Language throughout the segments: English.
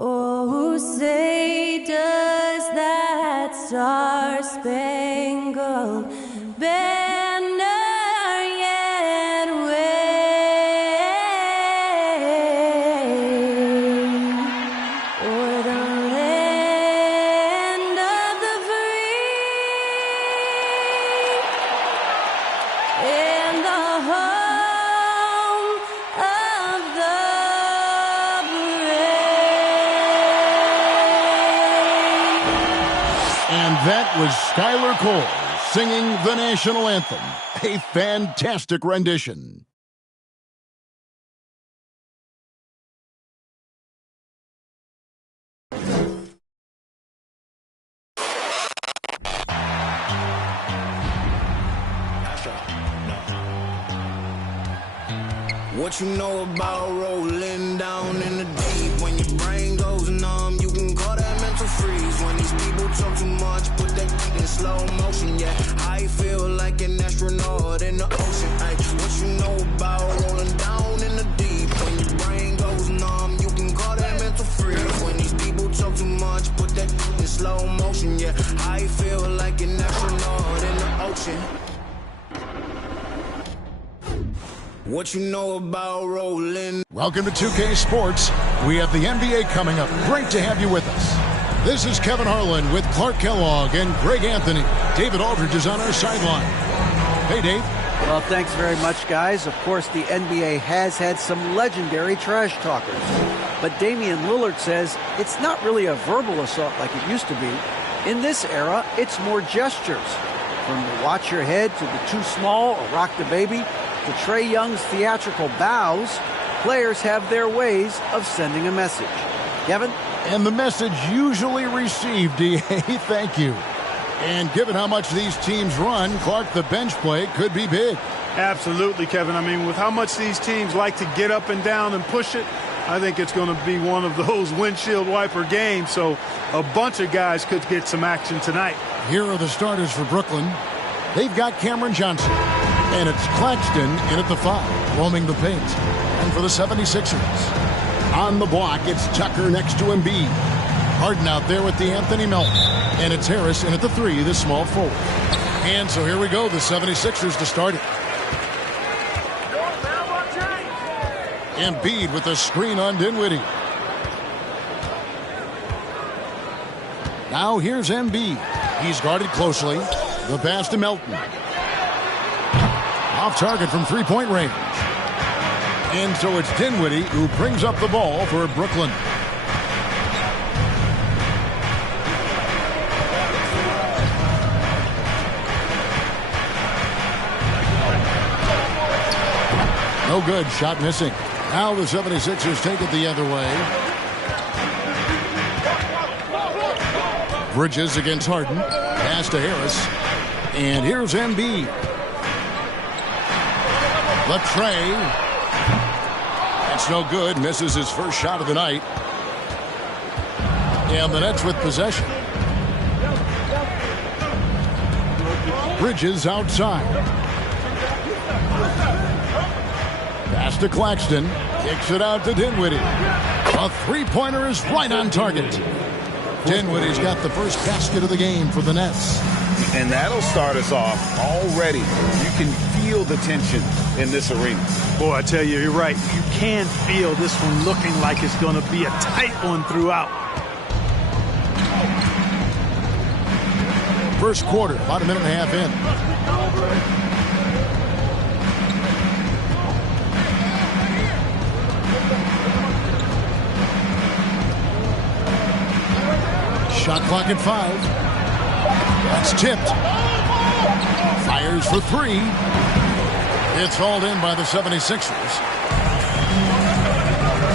Oh, say does that star-spangled banner yet wave o'er the land of the free and the home of the That was Skylar Cole singing the national anthem. A fantastic rendition. What you know about rolling down in the deep? When your brain goes numb, you can call that mental freeze. When these people talk too much, put that in slow motion, yeah. I feel like an astronaut in the ocean, ay. What you know about rolling down in the deep? When your brain goes numb, you can call that mental freeze. When these people talk too much, put that in slow motion, yeah. I feel like an astronaut in the ocean. What you know about rolling? Welcome to 2K Sports. We have the NBA coming up. Great to have you with us. This is Kevin Harlan with Clark Kellogg and Greg Anthony. David Aldridge is on our sideline. Hey, Dave. Well, thanks very much, guys. Of course, the NBA has had some legendary trash talkers. But Damian Lillard says it's not really a verbal assault like it used to be. In this era, it's more gestures. From the watch your head to the too small or rock the baby, to Trae Young's theatrical bows, players have their ways of sending a message. Kevin? And the message usually received, DA, thank you. And given how much these teams run, Clark, the bench play could be big. Absolutely, Kevin. I mean, with how much these teams like to get up and down and push it, I think it's going to be one of those windshield wiper games. So a bunch of guys could get some action tonight. Here are the starters for Brooklyn. They've got Cameron Johnson. And it's Claxton in at the 5, roaming the paint. And for the 76ers, on the block, it's Tucker next to Embiid. Harden out there with D'Anthony Melton. And it's Harris in at the 3, the small forward. And so here we go, the 76ers to start it. Embiid with the screen on Dinwiddie. Now here's Embiid. He's guarded closely. The pass to Melton. Off target from three-point range. And so it's Dinwiddie who brings up the ball for Brooklyn. No good. Shot missing. Now the 76ers take it the other way. Bridges against Harden. Pass to Harris. And here's Embiid. Latrey. That's no good. Misses his first shot of the night. And the Nets with possession. Bridges outside. Pass to Claxton. Kicks it out to Dinwiddie. A three-pointer is right on target. Dinwiddie's got the first basket of the game for the Nets. And that'll start us off already. You can feel the tension in this arena. Boy, I tell you, you're right. You can feel this one looking like it's going to be a tight one throughout. First quarter, about a minute and a half in. Shot clock at 5. That's tipped. Fires for 3. It's hauled in by the 76ers.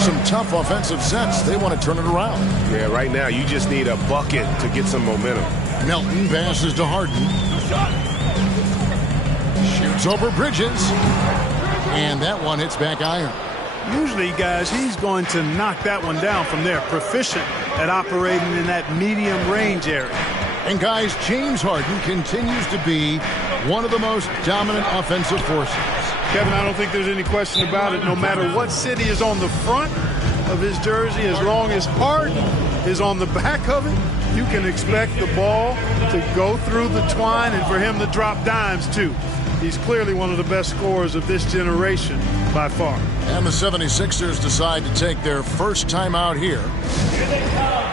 Some tough offensive sets. They want to turn it around. Yeah, right now you just need a bucket to get some momentum. Melton passes to Harden. Shoots over Bridges. And that one hits back iron. Usually, guys, he's going to knock that one down from there. Proficient at operating in that medium range area. And guys, James Harden continues to be one of the most dominant offensive forces. Kevin, I don't think there's any question about it. No matter what city is on the front of his jersey, as long as Harden is on the back of it, you can expect the ball to go through the twine and for him to drop dimes too. He's clearly one of the best scorers of this generation by far. And the 76ers decide to take their first time out here. Here they come,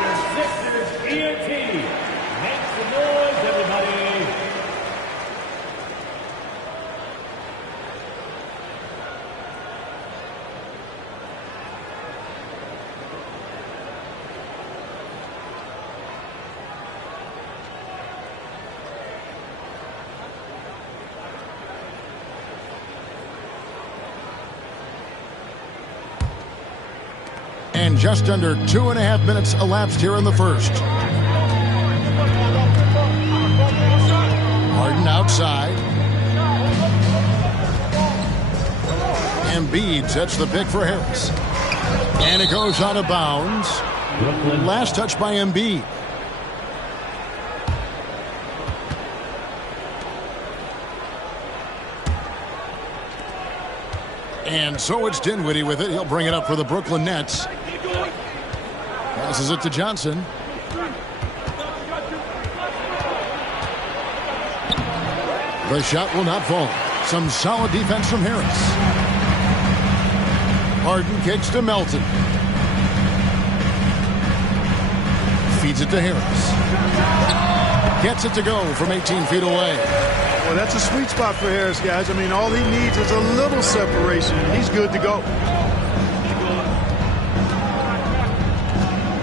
your Sixers ENT. And just under 2.5 minutes elapsed here in the first. Harden outside. Embiid sets the pick for Harris. And it goes out of bounds. Last touch by Embiid. And so it's Dinwiddie with it. He'll bring it up for the Brooklyn Nets. Passes it to Johnson. The shot will not fall. Some solid defense from Harris. Harden kicks to Melton. Feeds it to Harris. Gets it to go from 18 feet away. Well, that's a sweet spot for Harris, guys. I mean, all he needs is a little separation. He's good to go.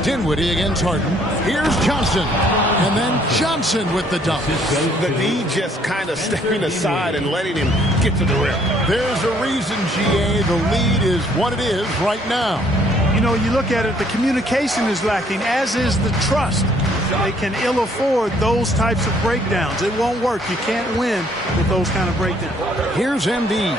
Dinwiddie against Harden. Here's Johnson. And then Johnson with the dunk. The D just kind of stepping aside and letting him get to the rim. There's a reason, GA, the lead is what it is right now. You know, you look at it, the communication is lacking, as is the trust. They can ill afford those types of breakdowns. It won't work. You can't win with those kind of breakdowns. Here's Embiid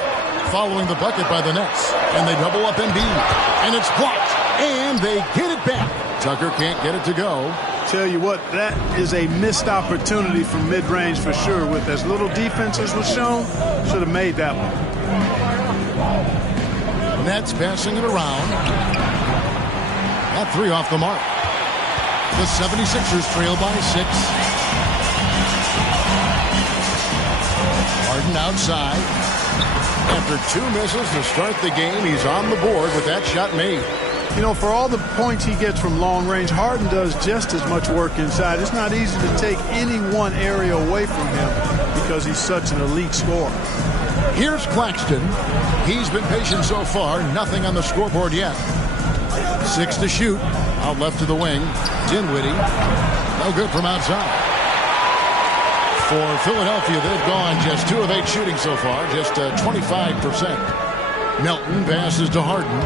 following the bucket by the Nets. And they double up Embiid. And it's blocked. And they get it back. Tucker can't get it to go. Tell you what, that is a missed opportunity from mid-range for sure. With as little defense as was shown, should have made that one. Nets passing it around. That three off the mark. The 76ers trail by 6. Harden outside. After 2 misses to start the game, he's on the board with that shot made. You know, for all the points he gets from long range, Harden does just as much work inside. It's not easy to take any one area away from him because he's such an elite scorer. Here's Claxton. He's been patient so far. Nothing on the scoreboard yet. 6 to shoot. Out left to the wing. Dinwiddie. No good from outside. For Philadelphia, they've gone just 2 of 8 shooting so far. Just 25%. Melton passes to Harden.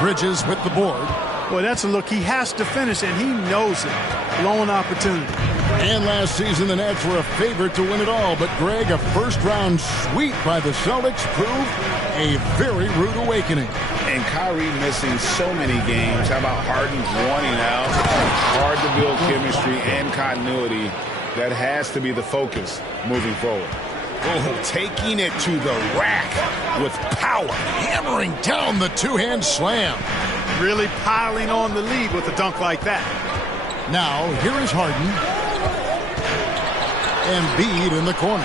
Bridges with the board. Boy, that's a look. He has to finish, and he knows it. Blowing opportunity. And last season, the Nets were a favorite to win it all. But, Greg, a first-round sweep by the Celtics proved a very rude awakening. And Kyrie missing so many games. How about Harden wanting out? Hard to build chemistry and continuity. That has to be the focus moving forward. Oh, taking it to the rack with power. Hammering down the two-hand slam. Really piling on the lead with a dunk like that. Now, here is Harden. Embiid in the corner.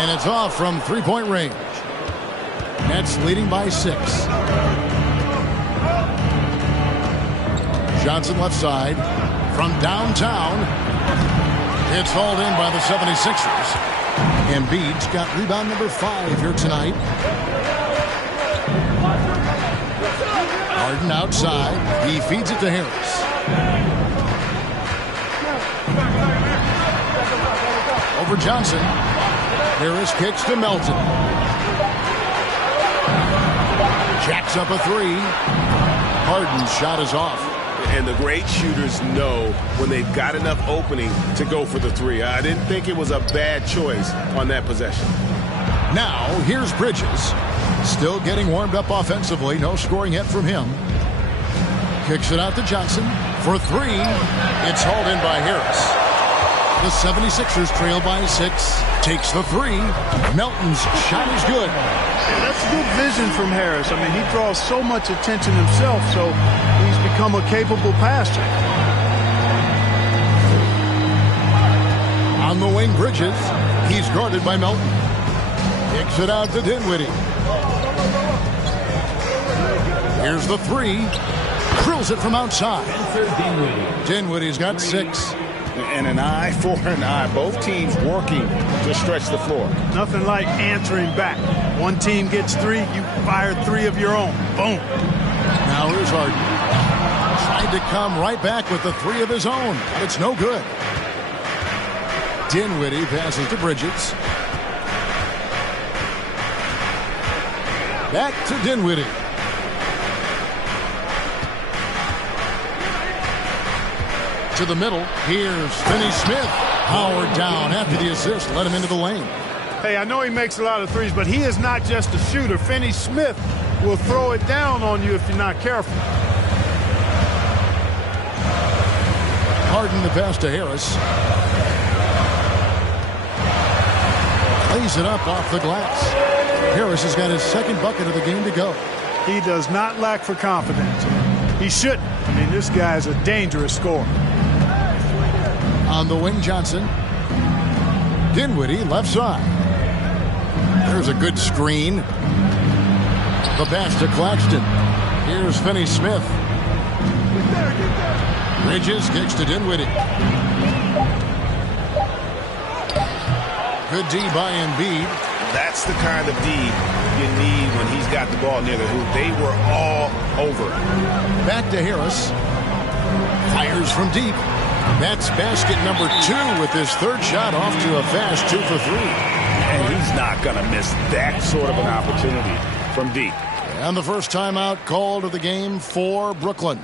And it's off from three-point range. Nets leading by 6. Johnson left side. From downtown. It's hauled in by the 76ers. Embiid's got rebound number 5 here tonight. Harden outside. He feeds it to Harris. Over Johnson. Harris kicks to Melton. Jacks up a 3. Harden's shot is off. And the great shooters know when they've got enough opening to go for the 3. I didn't think it was a bad choice on that possession. Now, here's Bridges. Still getting warmed up offensively. No scoring yet from him. Kicks it out to Johnson for 3. It's hauled in by Harris. The 76ers trail by 6. Takes the 3. Melton's shot is good. Yeah, that's good vision from Harris. I mean, he draws so much attention himself, so he's become a capable passer. On the wing, Bridges. He's guarded by Melton. Kicks it out to Dinwiddie. Here's the 3. Drills it from outside. Dinwiddie's got 6. And an eye for an eye. Both teams working to stretch the floor. Nothing like answering back. One team gets 3, you fire 3 of your own. Boom. Now here's Harden. Tried to come right back with the 3 of his own, but it's no good. Dinwiddie passes to Bridges. Back to Dinwiddie. To the middle. Here's Finney-Smith. Powered down after the assist. Let him into the lane. Hey, I know he makes a lot of threes, but he is not just a shooter. Finney-Smith will throw it down on you if you're not careful. Harden the pass to Harris. Plays it up off the glass. Harris has got his second bucket of the game to go. He does not lack for confidence. He shouldn't. I mean, this guy is a dangerous scorer. On the wing, Johnson. Dinwiddie, left side. There's a good screen. The pass to Claxton. Here's Finney-Smith. Bridges kicks to Dinwiddie. Good D by Embiid. That's the kind of D you need when he's got the ball near the hoop. They were all over. Back to Harris. Fires from deep. That's basket number 2 with his third shot off to a fast 2 for 3. And he's not going to miss that sort of an opportunity from deep. And the first timeout called of the game for Brooklyn.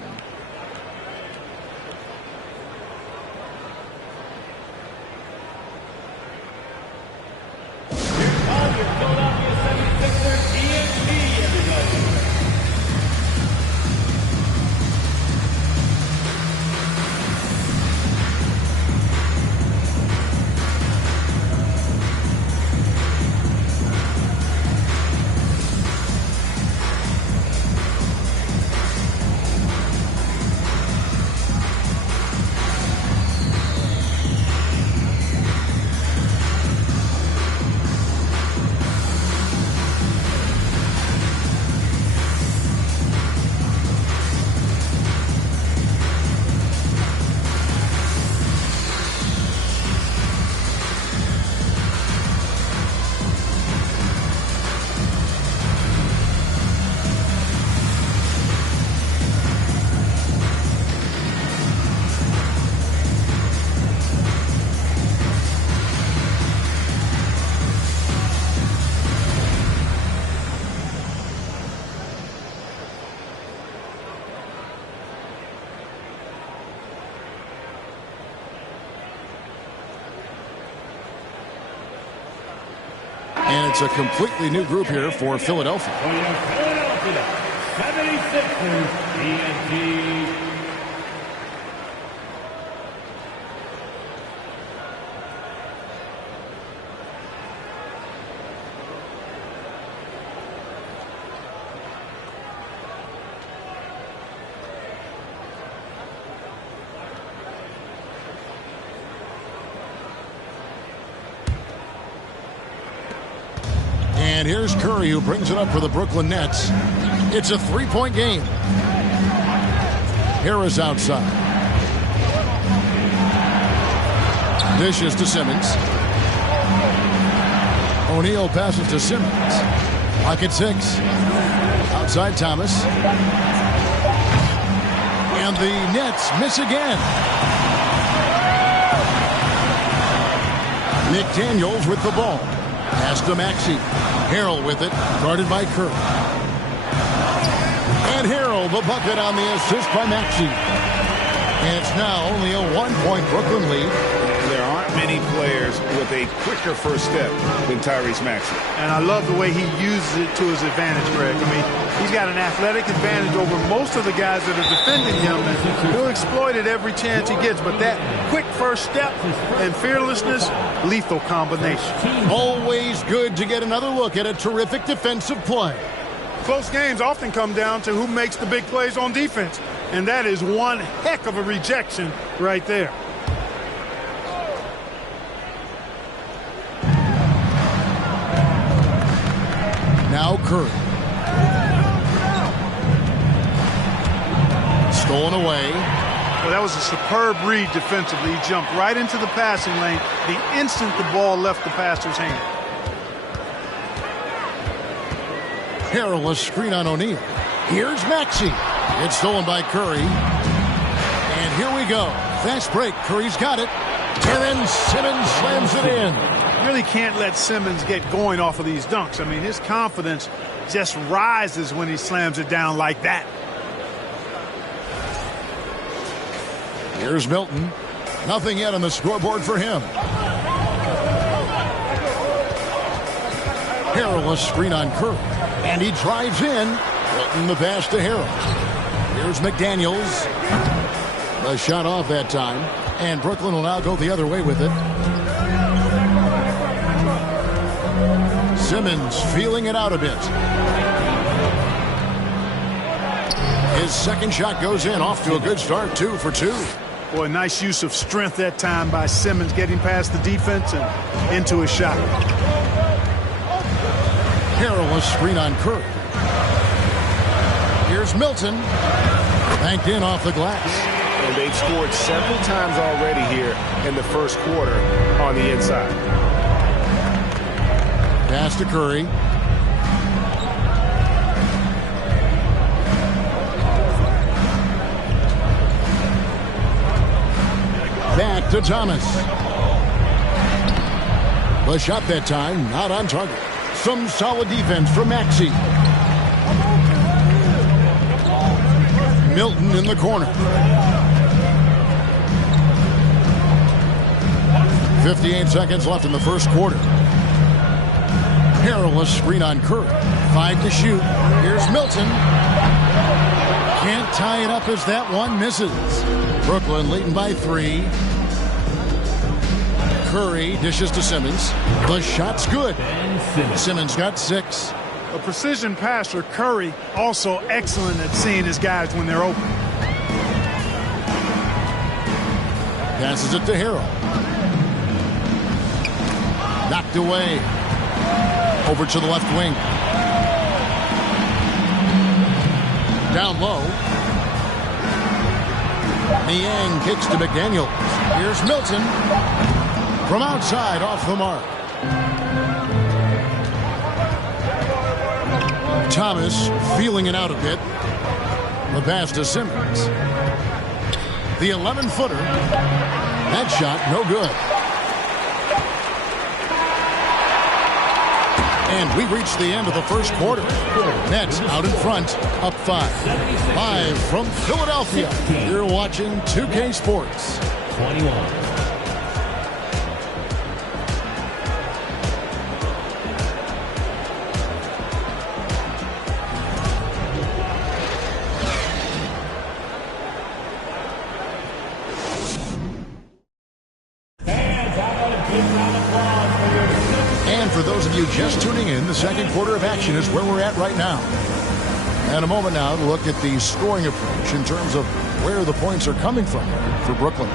And it's a completely new group here for Philadelphia. For your Philadelphia 76ers, TNT. And here's Curry, who brings it up for the Brooklyn Nets. It's a three-point game. Harris outside. Dishes to Simmons. O'Neal passes to Simmons. Pocket 6. Outside Thomas. And the Nets miss again. McDaniels with the ball. Pass to Maxey. Harrell with it, guarded by Curry. And Harrell, the bucket on the assist by Maxey. And it's now only a 1-point Brooklyn lead. There aren't many players with a quicker first step than Tyrese Maxey. And I love the way he uses it to his advantage, Greg. I mean, he's got an athletic advantage over most of the guys that are defending him. And he'll exploit it every chance he gets. But that quick first step and fearlessness, lethal combination. Always good to get another look at a terrific defensive play. Close games often come down to who makes the big plays on defense. And that is one heck of a rejection right there. Now Curry. Stolen away. Well, that was a superb read defensively. He jumped right into the passing lane the instant the ball left the passer's hand. Harrell, a screen on O'Neal. Here's Maxey. It's stolen by Curry. And here we go. Fast break. Curry's got it. And then Simmons slams it in. Really can't let Simmons get going off of these dunks. I mean, his confidence just rises when he slams it down like that. Here's Milton. Nothing yet on the scoreboard for him. Harrell, a screen on Curry. And he drives in. Milton the pass to Harrell. Here's McDaniels. The shot off that time. And Brooklyn will now go the other way with it. Simmons feeling it out a bit. His second shot goes in, off to a good start, 2 for 2. Boy, nice use of strength that time by Simmons, getting past the defense and into his shot. Harrell, a screen on Curry. Here's Milton. Banked in off the glass. And they've scored several times already here in the first quarter on the inside. Pass to Curry. Back to Thomas. The shot that time, not on target. Some solid defense from Maxey. Milton in the corner. 58 seconds left in the first quarter. Harrell, a screen on Curry. 5 to shoot. Here's Milton. Can't tie it up as that one misses. Brooklyn leading by 3. Curry dishes to Simmons. The shot's good. Simmons got 6. A precision passer, Curry, also excellent at seeing his guys when they're open. Passes it to Harrell. Knocked away. Over to the left wing. Down low. Niang kicks to McDaniels. Here's Milton. From outside, off the mark. Thomas feeling it out a bit. The pass to Simmons. The 11-footer. That shot, no good. And we reach the end of the first quarter. Nets out in front, up 5. Live from Philadelphia, you're watching 2K Sports. 21. And for those of you just tuning in, the second quarter of action is where we're at right now. And a moment now to look at the scoring approach in terms of where the points are coming from for Brooklyn.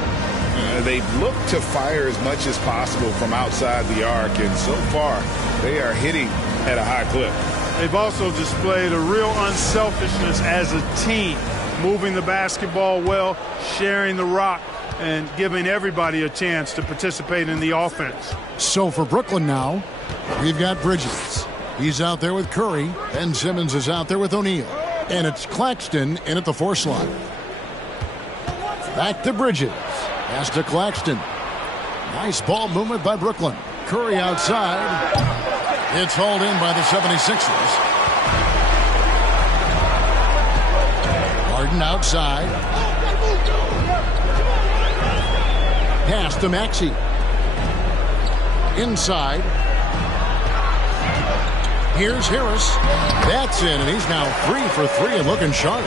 They look to fire as much as possible from outside the arc, and so far they are hitting at a high clip. They've also displayed a real unselfishness as a team, moving the basketball well, sharing the rock, and giving everybody a chance to participate in the offense. So for Brooklyn now, we've got Bridges. He's out there with Curry. Ben Simmons is out there with O'Neal. And it's Claxton in at the 4 slot. Back to Bridges. Pass to Claxton. Nice ball movement by Brooklyn. Curry outside. It's hauled in by the 76ers. Harden outside. Pass to Maxey. Inside. Here's Harris. That's in, and he's now 3 for 3 and looking sharp.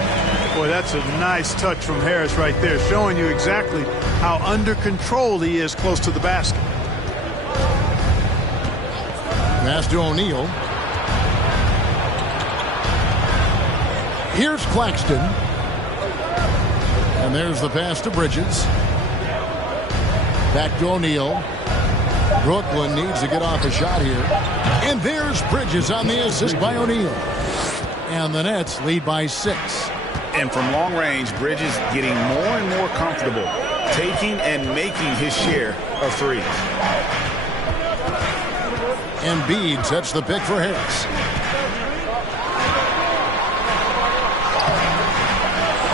Boy, that's a nice touch from Harris right there, showing you exactly how under control he is close to the basket. Pass to O'Neal. Here's Claxton. And there's the pass to Bridges. Back to O'Neal. Brooklyn needs to get off a shot here. And there's Bridges on the assist by O'Neal. And the Nets lead by 6. And from long range, Bridges getting more and more comfortable, taking and making his share of threes. Embiid sets the pick for Harris.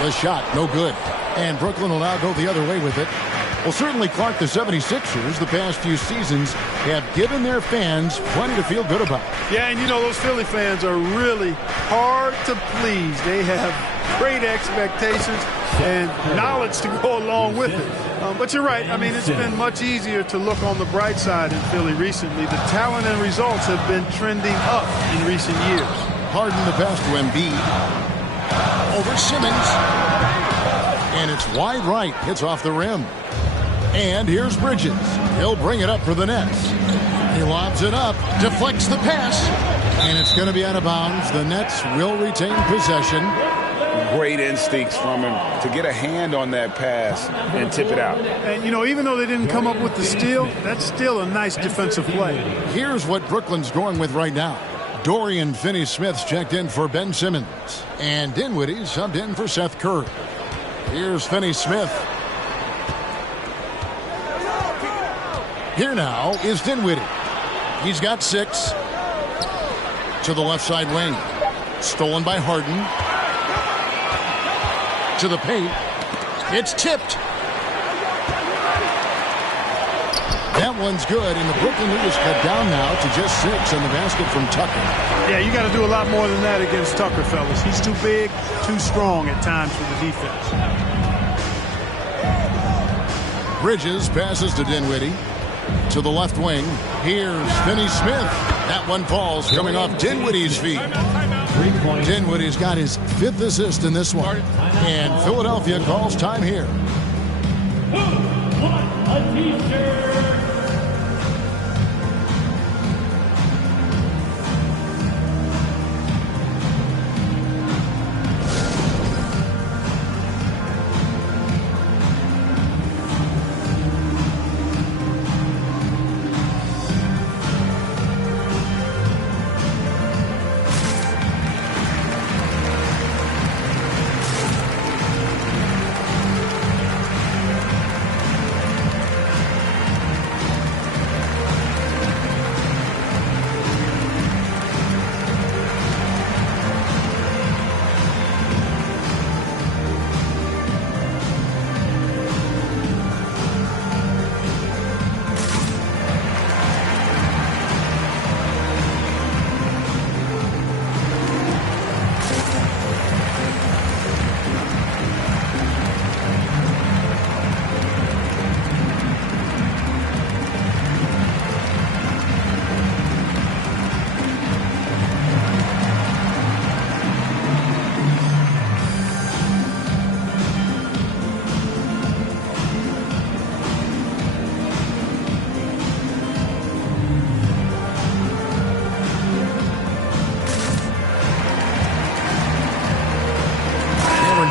The shot, no good. And Brooklyn will now go the other way with it. Well, certainly, Clark, the 76ers, the past few seasons, have given their fans plenty to feel good about. Yeah, and you know, those Philly fans are really hard to please. They have great expectations and knowledge to go along with it. But you're right. I mean, it's been much easier to look on the bright side in Philly recently. The talent and results have been trending up in recent years. Harden the pass to Embiid. Over Simmons. And it's wide right. Hits off the rim. And here's Bridges. He'll bring it up for the Nets. He lobs it up, deflects the pass, and it's going to be out of bounds. The Nets will retain possession. Great instincts from him to get a hand on that pass and tip it out. And, you know, even though they didn't come up with the steal, that's still a nice defensive play. Here's what Brooklyn's going with right now. Dorian Finney-Smith's checked in for Ben Simmons. And Dinwiddie subbed in for Seth Curry. Here's Finney-Smith. Here now is Dinwiddie. He's got 6. To the left side wing. Stolen by Harden. To the paint. It's tipped. That one's good, and the Brooklyn lead is cut down now to just 6 on the basket from Tucker. Yeah, you got to do a lot more than that against Tucker, fellas. He's too big, too strong at times for the defense. Bridges passes to Dinwiddie. To the left wing. Here's Finney-Smith. That one falls, coming off Dinwiddie's feet. Dinwiddie's got his 5th assist in this one. And Philadelphia calls time here.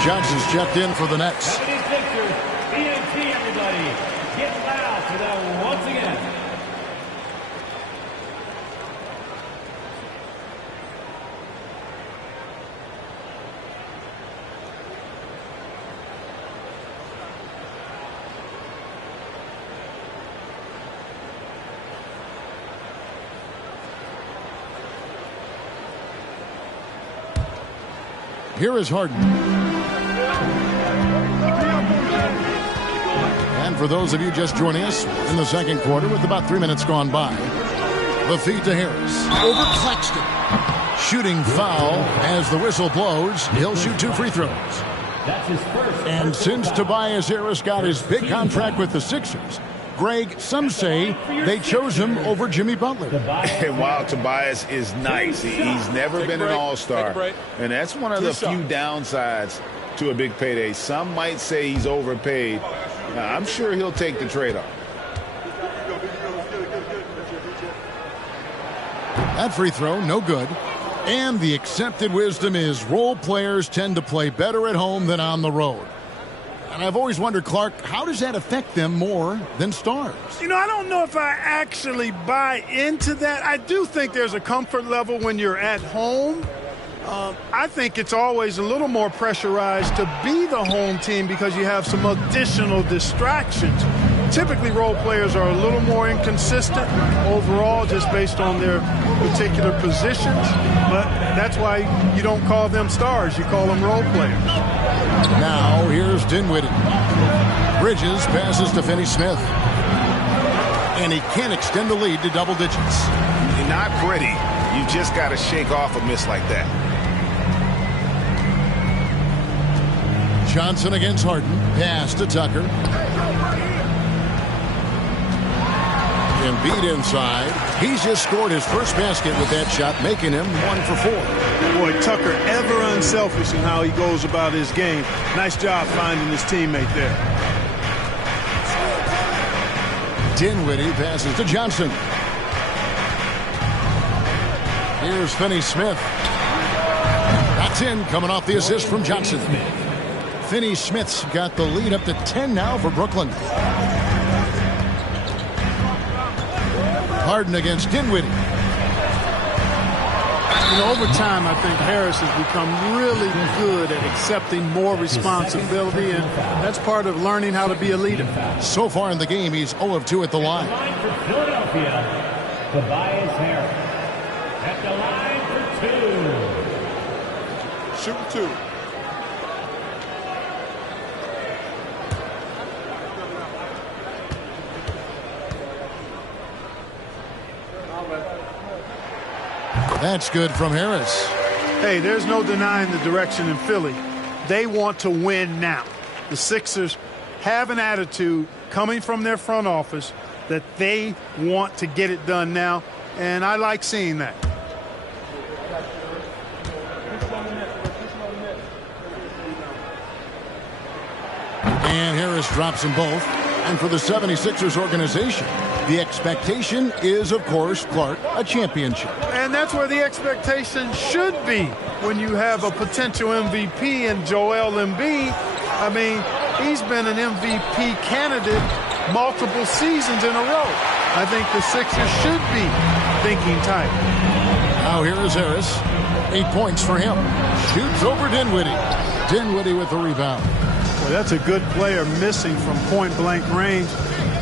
Johnson's checked in for the Nets. 76ers, TNT, everybody. Get loud for that once again. Here is Harden. And for those of you just joining us in the second quarter with about 3 minutes gone by, the feed to Harris. Over Claxton. Shooting foul as the whistle blows. He'll shoot 2 free throws. That's his first. And since Tobias Harris got his big contract with the Sixers, Greg, some say they chose him over Jimmy Butler. And while Tobias is nice, he's never been an all-star. And that's one of the few downsides to a big payday. Some might say he's overpaid. I'm sure he'll take the trade-off. That free throw, no good. And the accepted wisdom is role players tend to play better at home than on the road. And I've always wondered, Clark, how does that affect them more than stars? You know, I don't know if I actually buy into that. I do think there's a comfort level when you're at home. I think it's always a little more pressurized to be the home team because you have some additional distractions. Typically, role players are a little more inconsistent overall just based on their particular positions. But that's why you don't call them stars. You call them role players. Now, here's Dinwiddie. Bridges passes to Finney Smith. And he can't extend the lead to double digits. You're not pretty. You just got to shake off a miss like that. Johnson against Harden. Pass to Tucker. Embiid inside. He's just scored his first basket with that shot, making him 1 for 4. Boy, Tucker ever unselfish in how he goes about his game. Nice job finding his teammate there. Dinwiddie passes to Johnson. Here's Finney Smith. That's in, coming off the assist from Johnson. Finney Smith's got the lead up to 10 now for Brooklyn. Harden against Dinwiddie. You know, over time, I think Harris has become really good at accepting more responsibility, and that's part of learning how to be a leader. So far in the game, he's 0 of 2 at the line. Line for Philadelphia, Tobias Harris. At the line for 2. Shoot 2. That's good from Harris. Hey, there's no denying the direction in Philly. They want to win now. The Sixers have an attitude coming from their front office that they want to get it done now, and I like seeing that. And Harris drops them both. And for the 76ers organization, the expectation is, of course, Clark, a championship. And that's where the expectation should be when you have a potential MVP in Joel Embiid. I mean, he's been an MVP candidate multiple seasons in a row. I think the Sixers should be thinking tight. Now here is Harris. 8 points for him. Shoots over Dinwiddie. Dinwiddie with the rebound. Well, that's a good player missing from point-blank range.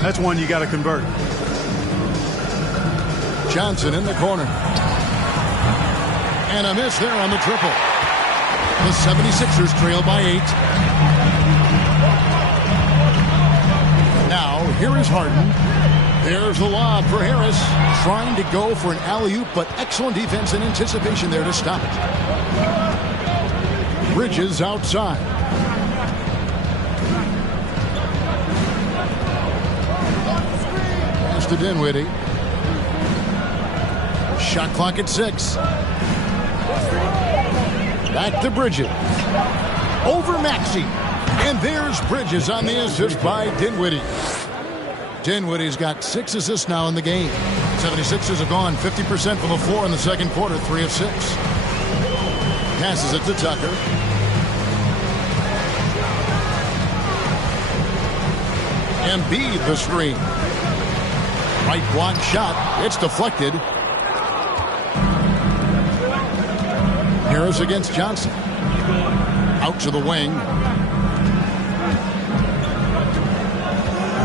That's one you got to convert. Johnson in the corner. And a miss there on the triple. The 76ers trail by 8. Now, here is Harden. There's the lob for Harris. Trying to go for an alley-oop, but excellent defense and anticipation there to stop it. Bridges outside. Pass to Dinwiddie. Shot clock at 6. Back to Bridges. Over Maxey. And there's Bridges on the assist by Dinwiddie. Dinwiddie's got 6 assists now in the game. 76ers have gone 50% from the floor in the second quarter, 3 of 6. Passes it to Tucker. Embiid the screen. Right block shot. It's deflected. Harris against Johnson. Out to the wing.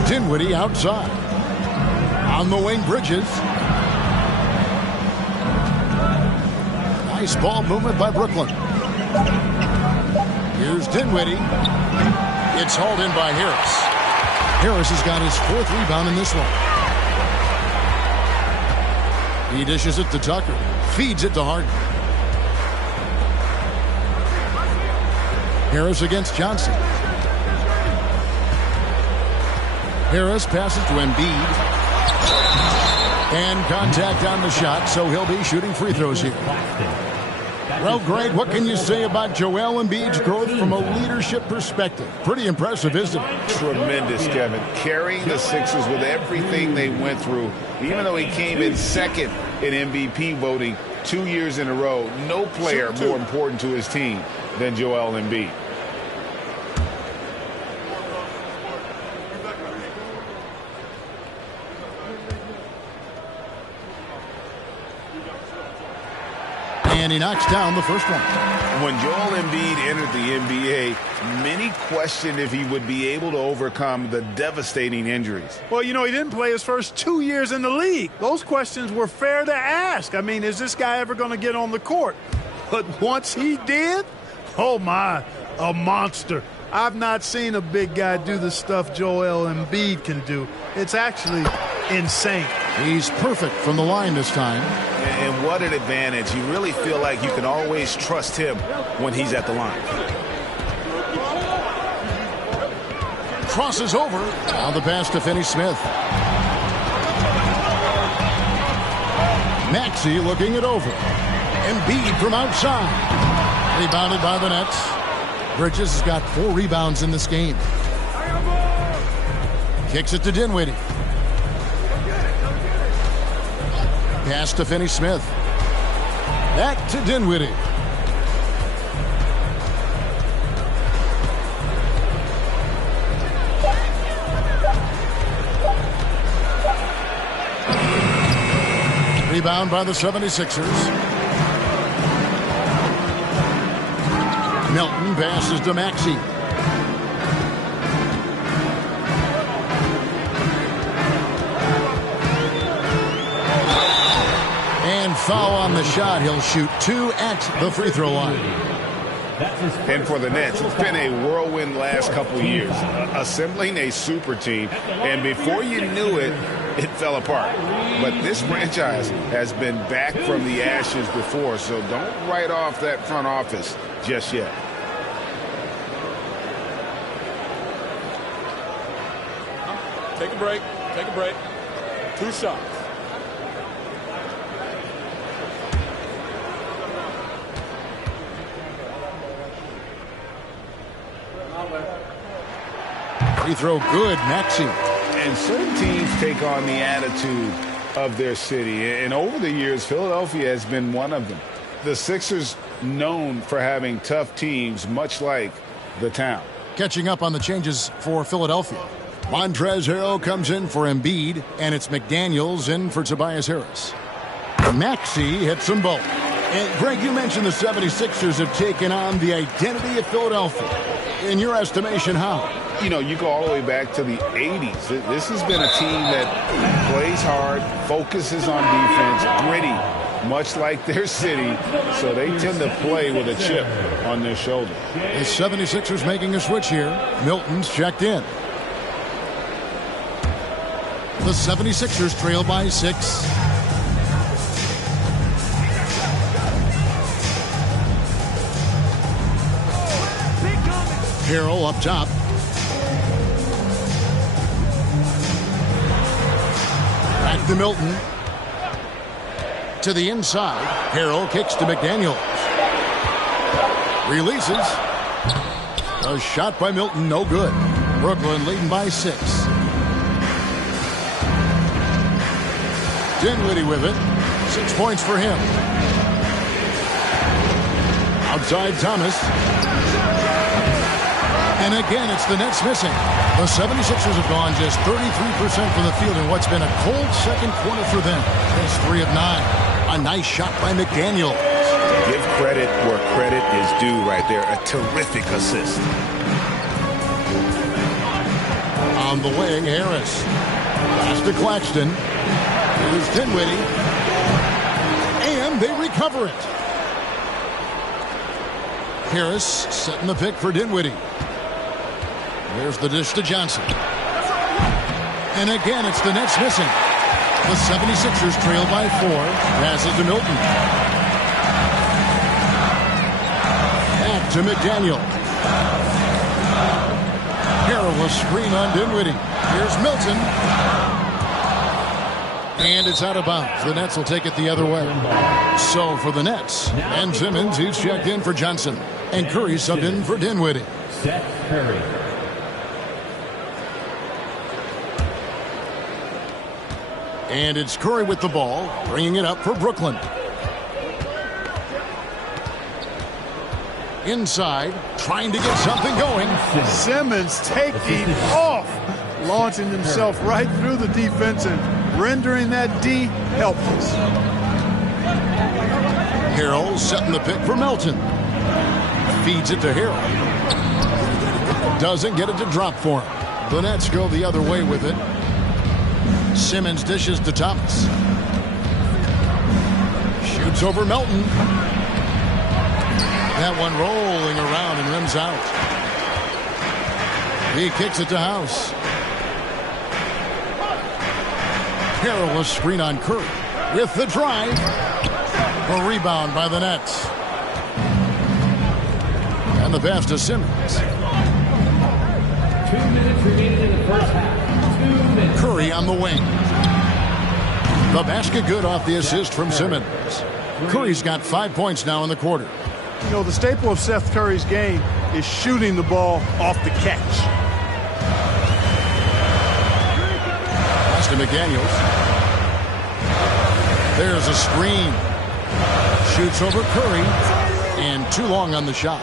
Dinwiddie outside. On the wing, Bridges. Nice ball movement by Brooklyn. Here's Dinwiddie. It's hauled in by Harris. Harris has got his 4th rebound in this one. He dishes it to Tucker. Feeds it to Harden. Harris against Johnson. Harris passes to Embiid. And contact on the shot, so he'll be shooting free throws here. Well, Greg, what can you say about Joel Embiid's growth from a leadership perspective? Pretty impressive, isn't it? Tremendous, Kevin. Carrying the Sixers with everything they went through, even though he came in second in MVP voting 2 years in a row. No player more important to his team than Joel Embiid. And he knocks down the first one. When Joel Embiid entered the NBA, many questioned if he would be able to overcome the devastating injuries. Well, you know, he didn't play his first 2 years in the league. Those questions were fair to ask. I mean, is this guy ever going to get on the court? But once he did, oh my, a monster. I've not seen a big guy do the stuff Joel Embiid can do. It's actually insane. He's perfect from the line this time. And what an advantage. You really feel like you can always trust him when he's at the line. Crosses over. Now the pass to Finney-Smith. Maxey looking it over. Embiid from outside. Rebounded by the Nets. Bridges has got 4 rebounds in this game. Kicks it to Dinwiddie. Pass to Finney-Smith. Back to Dinwiddie. Rebound by the 76ers. Milton passes to Maxey. And foul on the shot. He'll shoot 2 at the free throw line. And for the Nets, it's been a whirlwind last couple of years, assembling a super team. And before you knew it, it fell apart. But this franchise has been back from the ashes before, so don't write off that front office just yet. Take a break. Take a break. 2 shots. Free throw good, Maxey. And certain teams take on the attitude of their city. And over the years, Philadelphia has been one of them. The Sixers known for having tough teams, much like the town. Catching up on the changes for Philadelphia. Montrezl Harrell comes in for Embiid, and it's McDaniels in for Tobias Harris. Maxey hits them both. And Greg, you mentioned the 76ers have taken on the identity of Philadelphia. In your estimation, how? You know, you go all the way back to the 80s. This has been a team that plays hard, focuses on defense, gritty, much like their city, so they tend to play with a chip on their shoulder. The 76ers making a switch here. Milton's checked in. The 76ers trail by 6. Harrell up top. Back to Milton. To the inside. Harrell kicks to McDaniels. Releases. A shot by Milton, no good. Brooklyn leading by 6. Dinwiddie with it. 6 points for him. Outside Thomas. And again, it's the Nets missing. The 76ers have gone just 33% from the field in what's been a cold second quarter for them. It's 3 of 9. A nice shot by McDaniel. Give credit where credit is due right there. A terrific assist. On the wing, Harris. Pass to Claxton. Here's Dinwiddie. And they recover it. Harris setting the pick for Dinwiddie. There's the dish to Johnson. And again, it's the Nets missing. The 76ers trail by 4. Passes to Milton. Back to McDaniel. Perilous screen on Dinwiddie. Here's Milton. And it's out of bounds. The Nets will take it the other way. So for the Nets, Ben Simmons, he's checked in for Johnson. And Curry subbed in for Dinwiddie. Seth Curry. And it's Curry with the ball, bringing it up for Brooklyn. Inside, trying to get something going. Simmons taking off, launching himself right through the defense and rendering that D helpless. Harrell setting the pick for Melton. Feeds it to Harrell. Doesn't get it to drop for him. The Nets go the other way with it. Simmons dishes to Thomas. Shoots over Melton. That one rolling around and rims out. He kicks it to House. Perilous screen on Curry. With the drive. A rebound by the Nets. And the pass to Simmons. 2 minutes remaining in the first half. 2 minutes. Curry on the wing. The basket good off the assist from Simmons. Curry's got 5 points now in the quarter. You know, the staple of Seth Curry's game is shooting the ball off the catch. Pass to McDaniels. There's a screen. Shoots over Curry. And too long on the shot.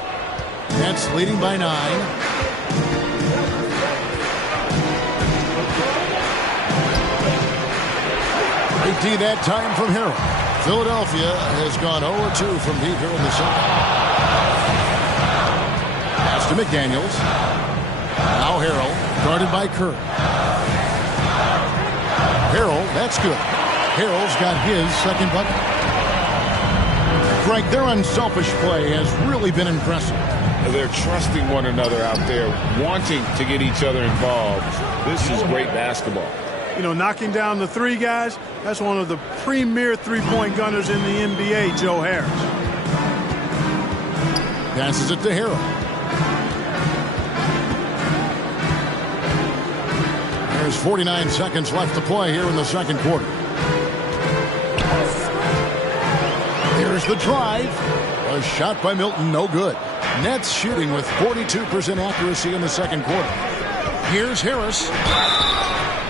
Nets leading by 9. Big D that time from Harrell. Philadelphia has gone 0-2 from deep here in the second. Pass to McDaniels. Now Harrell, guarded by Curry. Harrell, that's good. Harrell's got his second bucket. Greg, their unselfish play has really been impressive. They're trusting one another out there, wanting to get each other involved. This is great basketball. You know, knocking down the three guys, that's one of the premier three-point gunners in the NBA, Joe Harris. Passes it to Harrell. There's 49 seconds left to play here in the second quarter. Here's the drive. A shot by Milton, no good. Nets shooting with 42% accuracy in the second quarter. Here's Harris.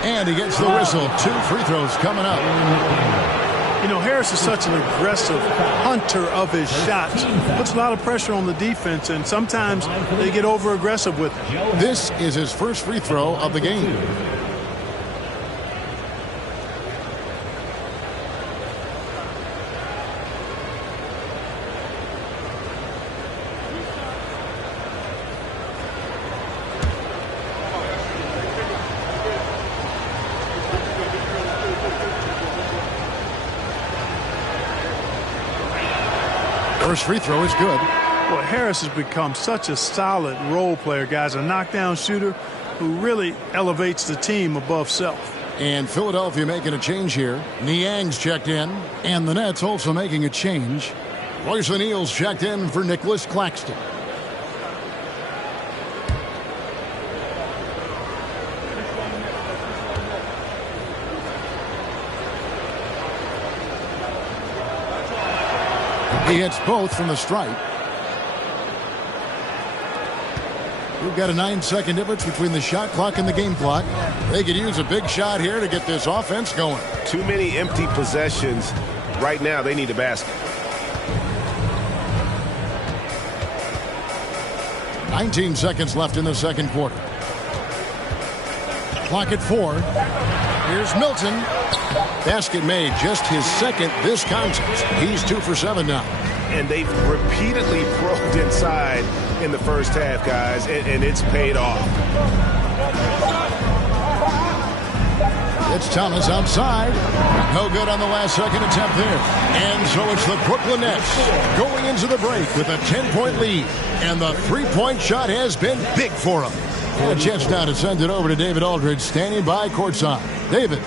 And he gets the whistle. 2 free throws coming up. You know, Harris is such an aggressive hunter of his shots. Puts a lot of pressure on the defense, and sometimes they get over-aggressive with him. This is his first free throw of the game. First free throw is good. Well, Harris has become such a solid role player, guys, a knockdown shooter who really elevates the team above self. And Philadelphia making a change here. Niang's checked in, and the Nets also making a change. Royce O'Neal's checked in for Nicholas Claxton. He hits both from the stripe. We've got a 9-second difference between the shot clock and the game clock. They could use a big shot here to get this offense going. Too many empty possessions. Right now, they need a basket. 19 seconds left in the second quarter. Clock at 4. Here's Milton. Basket made, just his second this contest. He's 2 for 7 now. And they've repeatedly probed inside in the first half, guys, and it's paid off. It's Thomas outside. No good on the last second attempt there. And so it's the Brooklyn Nets going into the break with a 10-point lead. And the three-point shot has been big for them. And a chance now to send it over to David Aldridge, standing by courtside. David.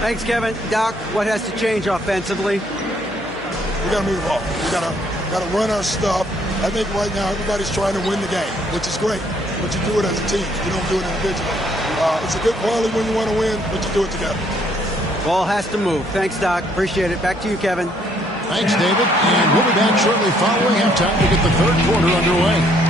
Thanks, Kevin. Doc, what has to change offensively? We got to move off. We got to run our stuff. I think right now everybody's trying to win the game, which is great. But you do it as a team. You don't do it individually. It's a good quality when you want to win, but you do it together. Ball has to move. Thanks, Doc. Appreciate it. Back to you, Kevin. Thanks, David. And we'll be back shortly following halftime to get the third quarter underway.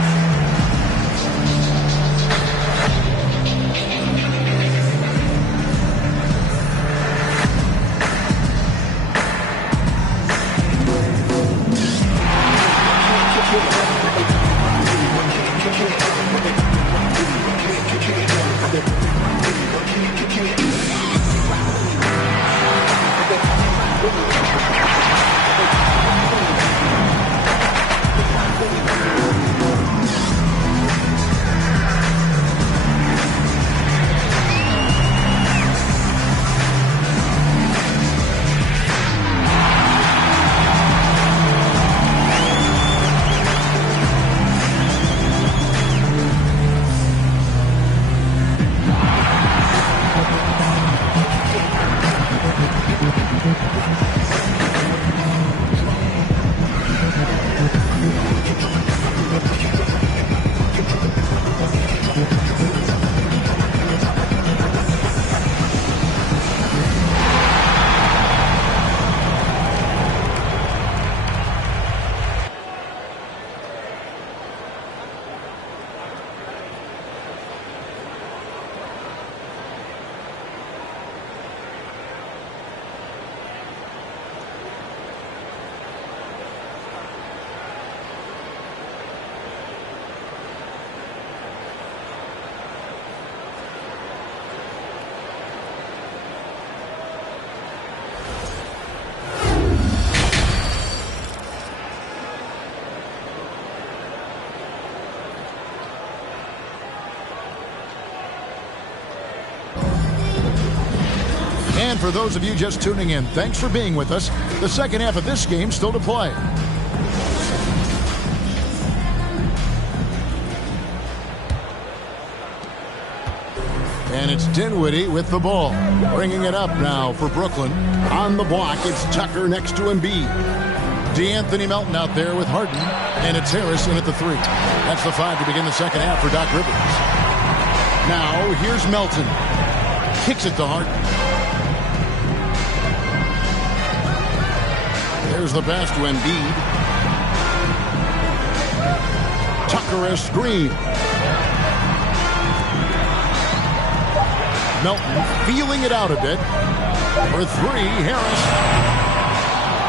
And for those of you just tuning in, thanks for being with us. The second half of this game still to play. And it's Dinwiddie with the ball. Bringing it up now for Brooklyn. On the block, it's Tucker next to Embiid. DeAnthony Melton out there with Harden. And it's Harris in at the 3. That's the 5 to begin the second half for Doc Rivers. Now, here's Melton. Kicks it to Harden. There's the pass to Embiid. Tucker a screen. Melton feeling it out a bit. For 3, Harris.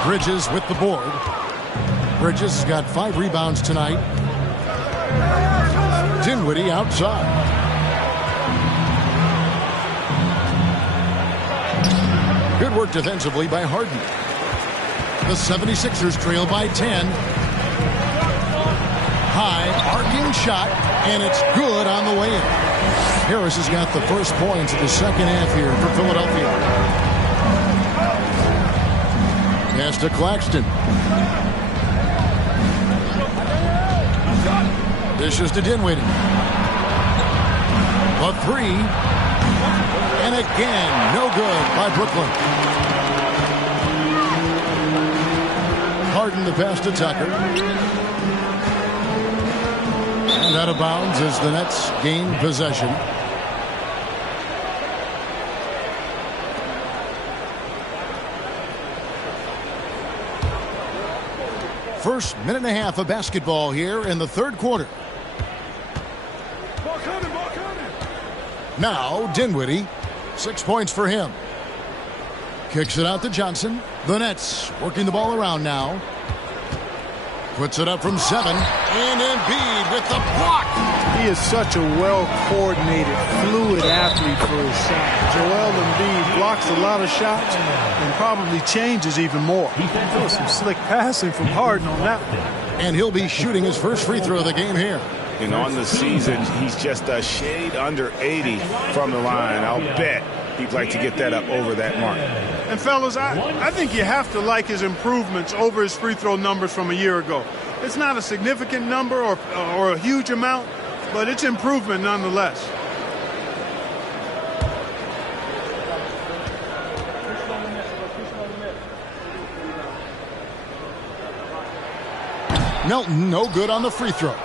Bridges with the board. Bridges has got 5 rebounds tonight. Dinwiddie outside. Good work defensively by Harden. The 76ers trail by 10. High, arcing shot, and it's good on the way in. Harris has got the first points of the second half here for Philadelphia. Pass to Claxton. Dishes to Dinwiddie. A 3. And again, no good by Brooklyn. Harden the pass to Tucker. And out of bounds as the Nets gain possession. First minute and a half of basketball here in the third quarter. Now Dinwiddie, 6 points for him. Kicks it out to Johnson. The Nets working the ball around now. puts it up from 7. And Embiid with the block. He is such a well-coordinated, fluid athlete for his shot. Joel Embiid blocks a lot of shots and probably changes even more. There was some slick passing from Harden on that one. And he'll be shooting his first free throw of the game here. And on the season, he's just a shade under 80 from the line. I'll bet he'd like to get that up over that mark. And fellas, I think you have to like his improvements over his free throw numbers from a year ago. It's not a significant number or a huge amount, but it's improvement nonetheless. Melton, no good on the free throw.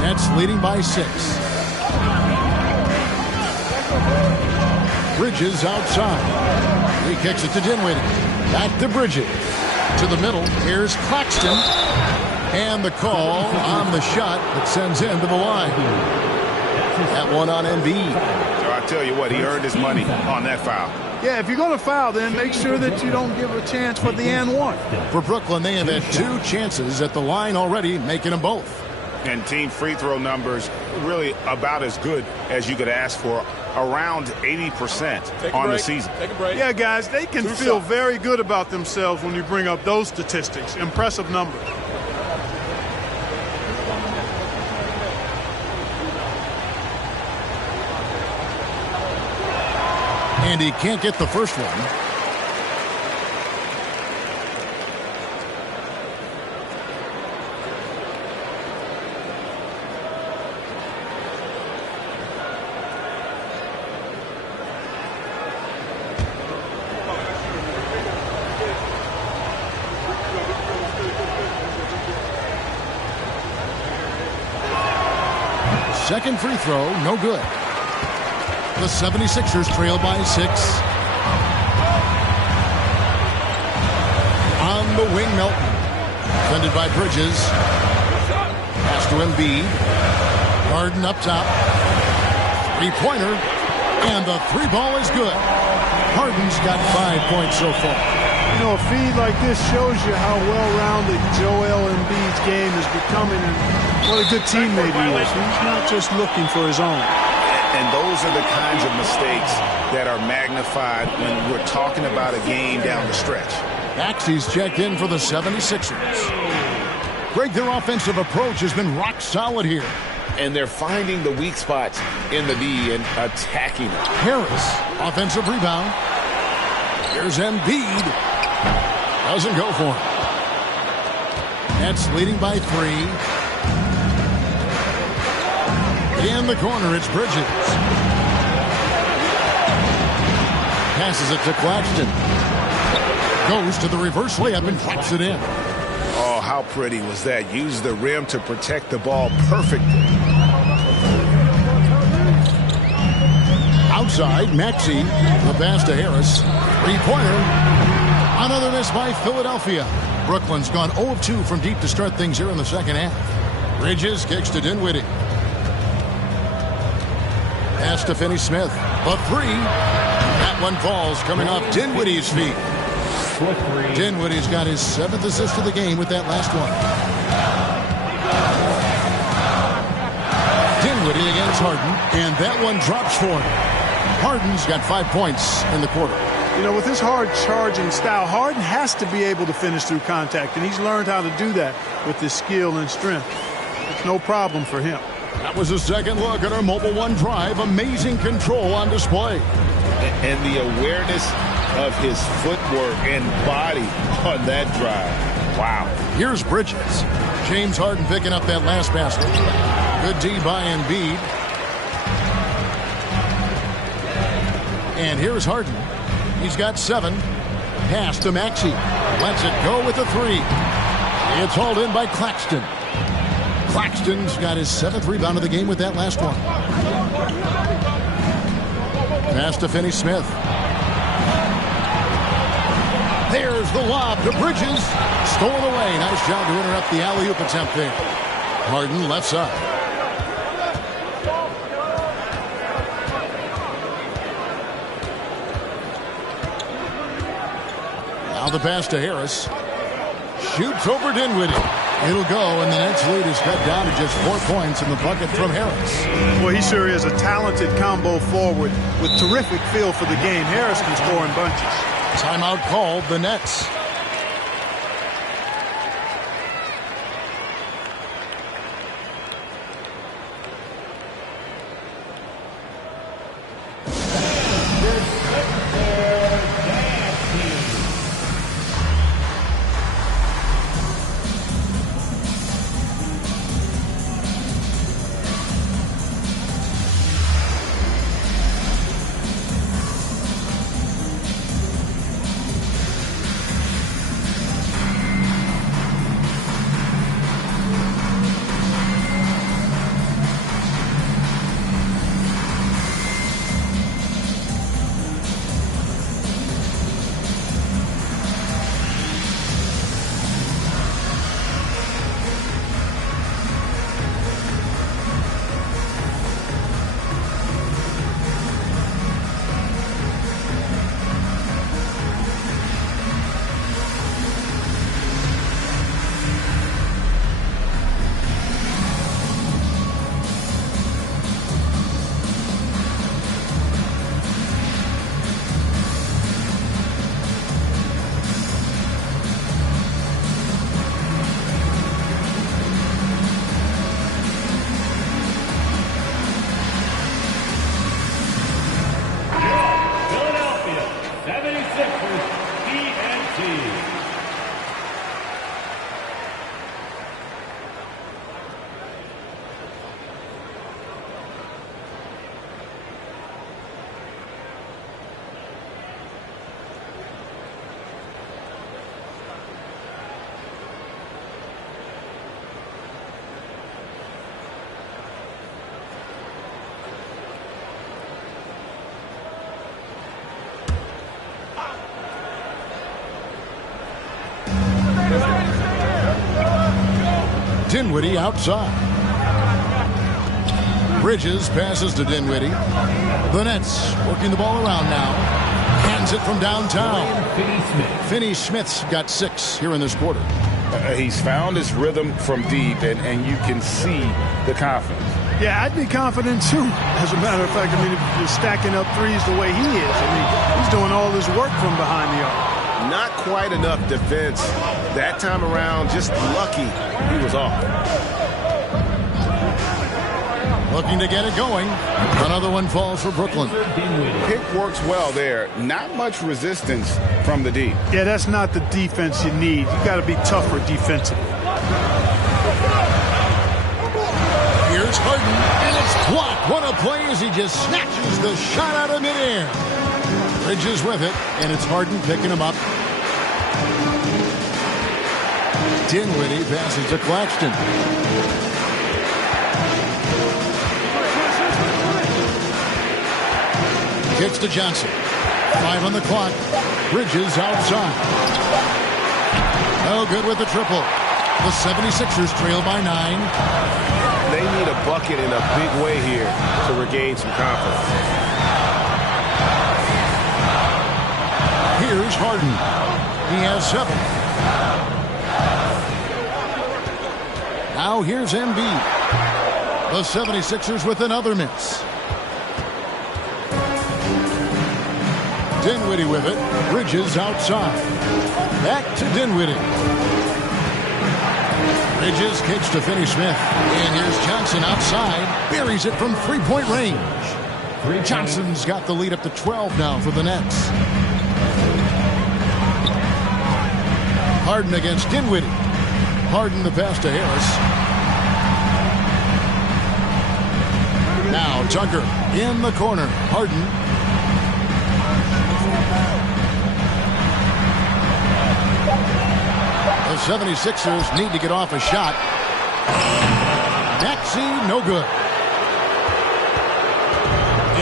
Nets leading by 6. Bridges outside. He kicks it to Dinwiddie. Back to Bridges. To the middle. Here's Claxton. And the call on the shot that sends him to the line. That one on Embiid. So I tell you what, he earned his money on that foul. Yeah, if you're going to foul, then make sure that you don't give a chance for the and one. For Brooklyn, they have had 2 chances at the line already, making them both. And team free throw numbers really about as good as you could ask for, around 80% on the season. Take a break. Yeah, guys, they can feel very good about themselves when you bring up those statistics. Impressive numbers. And he can't get the first one. Second free throw, no good. The 76ers trail by 6. On the wing, Melton. Defended by Bridges. Pass to Embiid. Harden up top. Three-pointer. And the 3 ball is good. Harden's got 5 points so far. You know, a feed like this shows you how well-rounded Joel Embiid's game is becoming and what a good teammate he is. He's not just looking for his own. And those are the kinds of mistakes that are magnified when we're talking about a game down the stretch. Maxey's checked in for the 76ers. Greg, their offensive approach has been rock solid here. And they're finding the weak spots in the D and attacking it. Harris, offensive rebound. Here's Embiid. Doesn't go for him. Nets leading by 3. In the corner, it's Bridges. Passes it to Claxton. Goes to the reverse layup and drops it in. Oh, how pretty was that? Used the rim to protect the ball perfectly. Outside, Maxey. The pass to Harris. Three-pointer. Another miss by Philadelphia. Brooklyn's gone 0 of 2 from deep to start things here in the second half. Bridges kicks to Dinwiddie. Pass to Finney-Smith. A 3. That one falls coming off Dinwiddie's feet. Dinwiddie's got his 7th assist of the game with that last one. Dinwiddie against Harden, and that one drops for him. Harden's got 5 points in the quarter. You know, with his hard charging style, Harden has to be able to finish through contact, and he's learned how to do that with his skill and strength. It's no problem for him. That was a second look at our Mobile One drive. Amazing control on display. And the awareness of his footwork and body on that drive. Wow. Here's Bridges. James Harden picking up that last basket. Good D by Embiid. And here's Harden. He's got 7. Pass to Maxey. Lets it go with a 3. It's hauled in by Claxton. Claxton's got his 7th rebound of the game with that last one. Pass to Finney-Smith. There's the lob to Bridges. Stolen away. Nice job to interrupt the alley-oop attempt there. Harden left side. Now the pass to Harris. Shoots over Dinwiddie. It'll go, and the Nets lead is cut down to just 4 points in the bucket from Harris. Well, he sure is a talented combo forward with terrific feel for the game. Harris can score in bunches. Timeout called, the Nets. Dinwiddie outside. Bridges passes to Dinwiddie. The Nets working the ball around now. Hands it from downtown. Finney-Smith's got 6 here in this quarter. He's found his rhythm from deep, and you can see the confidence. Yeah, I'd be confident too. As a matter of fact, I mean, if you're stacking up threes the way he is, I mean, he's doing all his work from behind the arc. Not quite enough defense that time around. Just lucky he was off. Looking to get it going. Another one falls for Brooklyn. Pick works well there. Not much resistance from the D. Yeah, that's not the defense you need. You got to be tougher defensively. Here's Harden, and it's blocked. What a play as he just snatches the shot out of midair. Bridges with it, and it's Harden picking him up. Dinwiddie passes to Claxton. Kicks to Johnson. 5 on the clock. Bridges outside. No good with the triple. The 76ers trail by 9. They need a bucket in a big way here to regain some confidence. Here's Harden. He has 7. Now here's Embiid. The 76ers with another miss. Dinwiddie with it. Bridges outside. Back to Dinwiddie. Bridges kicks to Finney-Smith. And here's Johnson outside. Buries it from three-point range. Johnson's got the lead up to 12 now for the Nets. Harden against Dinwiddie. Harden the pass to Harris. Now Tucker in the corner. Harden. The 76ers need to get off a shot. Maxey, no good.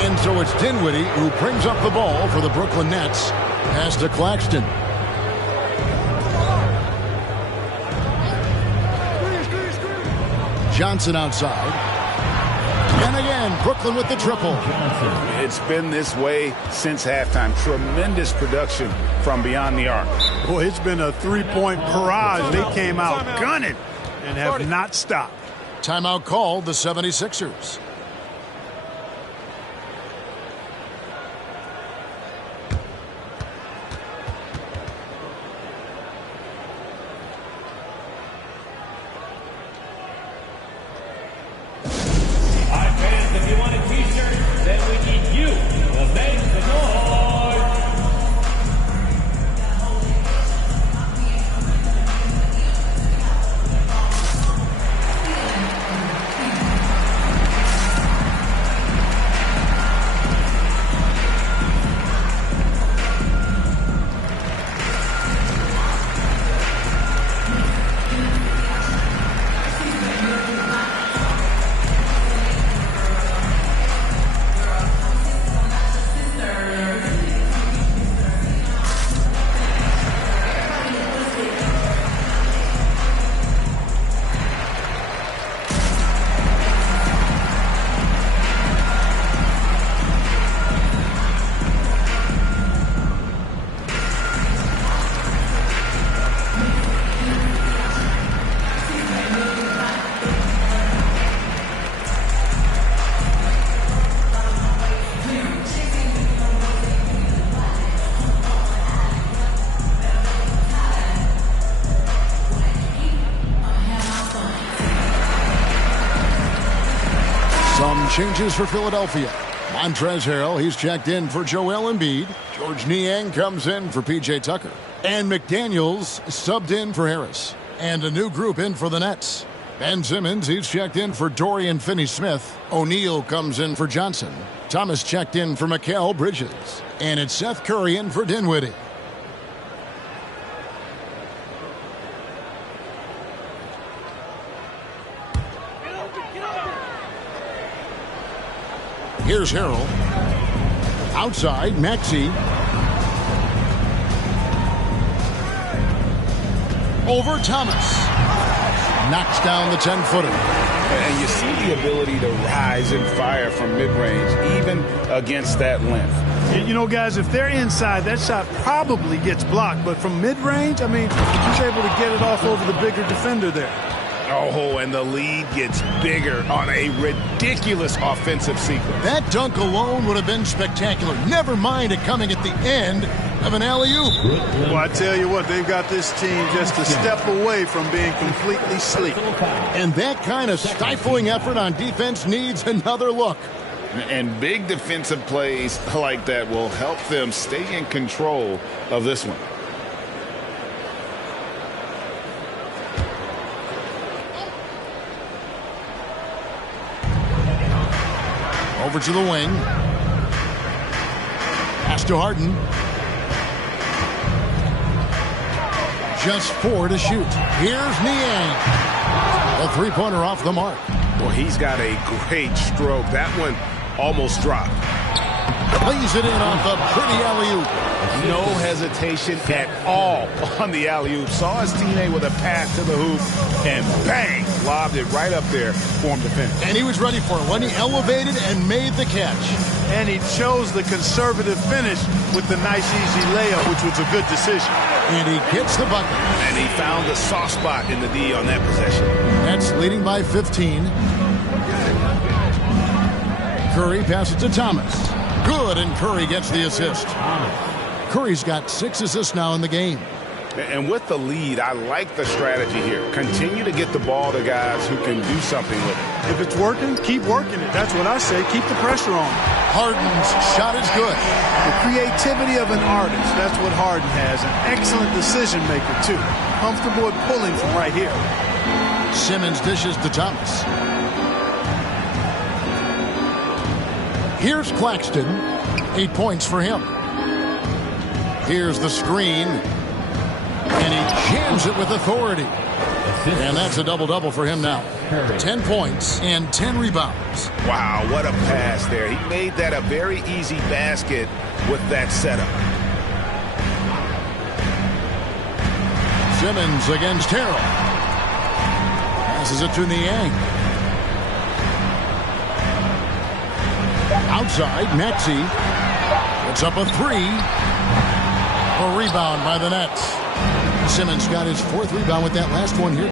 And so it's Dinwiddie who brings up the ball for the Brooklyn Nets. Pass to Claxton. Johnson outside. And again, Brooklyn with the triple. It's been this way since halftime. Tremendous production from beyond the arc. Boy, it's been a three-point barrage. They came out gunning. and have not stopped. Timeout called the 76ers. All right, fans, if you want a t-shirt, then we need you to make the noise. Some changes for Philadelphia. Montrezl Harrell, he's checked in for Joel Embiid. George Niang comes in for P.J. Tucker. And McDaniels subbed in for Harris. And a new group in for the Nets. Ben Simmons, he's checked in for Dorian Finney-Smith. O'Neal comes in for Johnson. Thomas checked in for Mikal Bridges. And it's Seth Curry in for Dinwiddie. Here's Harrell. Outside, Maxey. Over Thomas. Knocks down the 10-footer. And you see the ability to rise and fire from mid-range, even against that length. You know, guys, if they're inside, that shot probably gets blocked. But from mid-range, I mean, he's able to get it off over the bigger defender there. Oh, and the lead gets bigger on a ridiculous offensive sequence. That dunk alone would have been spectacular. Never mind it coming at the end of an alley-oop. Well, I tell you what, they've got this team just a step away from being completely asleep. And that kind of stifling effort on defense needs another look. And big defensive plays like that will help them stay in control of this one. Over to the wing. Pass to Harden. Just 4 to shoot. Here's Niang. A three-pointer off the mark. Well, he's got a great stroke. That one almost dropped. Lays it in off a pretty alley-oop. No hesitation at all on the alley-oop. Saw his teammate with a pass to the hoop, and bang, lobbed it right up there for him to finish. And he was ready for it when he elevated and made the catch. And he chose the conservative finish with the nice, easy layup, which was a good decision. And he gets the bucket. And he found a soft spot in the D on that possession. Nets leading by 15. Curry passes to Thomas. Good, and Curry gets the assist. Curry's got 6 assists now in the game. And with the lead, I like the strategy here. Continue to get the ball to guys who can do something with it. If it's working, keep working it. That's what I say. Keep the pressure on. Harden's shot is good. The creativity of an artist, that's what Harden has. An excellent decision maker, too. Comfortable at pulling from right here. Simmons dishes to Thomas. Here's Claxton. 8 points for him. Here's the screen. And he jams it with authority. And that's a double-double for him now. 10 points and 10 rebounds. Wow, what a pass there. He made that a very easy basket with that setup. Simmons against Harrell. Passes it to Niang. Outside, Maxey. Puts up a 3. A rebound by the Nets. Simmons got his 4th rebound with that last one here.